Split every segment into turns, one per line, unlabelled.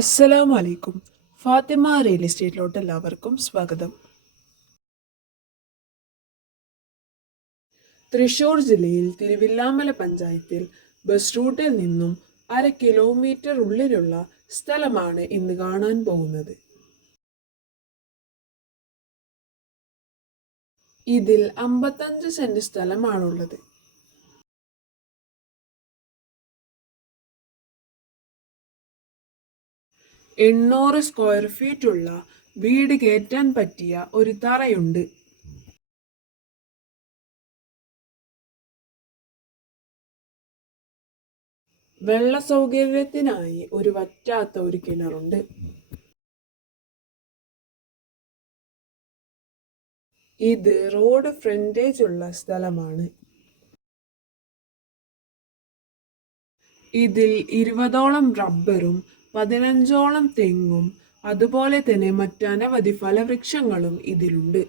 അസ്സലാമു വലൈക്കും ഫാത്തിമ റിയൽ എസ്റ്റേറ്റിലോട്ട് എല്ലാവർക്കും സ്വാഗതം. തൃശൂർ ജില്ലയിൽ തിരുവില്ലാമല പഞ്ചായത്തിൽ ബസ് റൂട്ടിൽ നിന്നും അര കിലോമീറ്റർ ഉള്ളിലുള്ള സ്ഥലമാണ് ഇന്ന് കാണാൻ പോകുന്നത്. ഇതിൽ അമ്പത്തഞ്ച് സെന്റ് സ്ഥലമാണുള്ളത്. എണ്ണൂറ് സ്ക്വയർ ഫീറ്റ് ഉള്ള വീട് കയറ്റാൻ പറ്റിയ ഒരു തറയുണ്ട്. വെള്ള സൗകര്യത്തിനായി ഒരു വറ്റാത്ത ഒരു കിണറുണ്ട്. ഇത് റോഡ് ഫ്രണ്ടേജ് ഉള്ള സ്ഥലമാണ്. ഇതിൽ ഇരുപതോളം റബ്ബറും പതിനഞ്ചോളം തെങ്ങും അതുപോലെ തന്നെ മറ്റനവധി ഫലവൃക്ഷങ്ങളും ഇതിലുണ്ട്.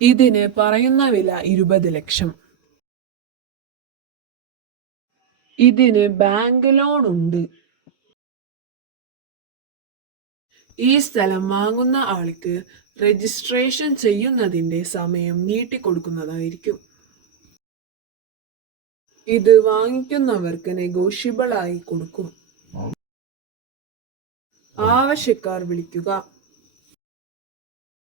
ഇതിന് പറയുന്ന വില ഇരുപത് ലക്ഷം. ഇതിന് ബാങ്ക് ലോൺ ഉണ്ട്. ഈ സ്ഥലം വാങ്ങുന്ന ആൾക്ക് രജിസ്ട്രേഷൻ ചെയ്യുന്നതിന്റെ സമയം നീട്ടിക്കൊടുക്കുന്നതായിരിക്കും. ഇത് വാങ്ങിക്കുന്നവർക്ക് നെഗോഷ്യബിൾ ആയി കൊടുക്കും. ആവശ്യക്കാർ വിളിക്കുക.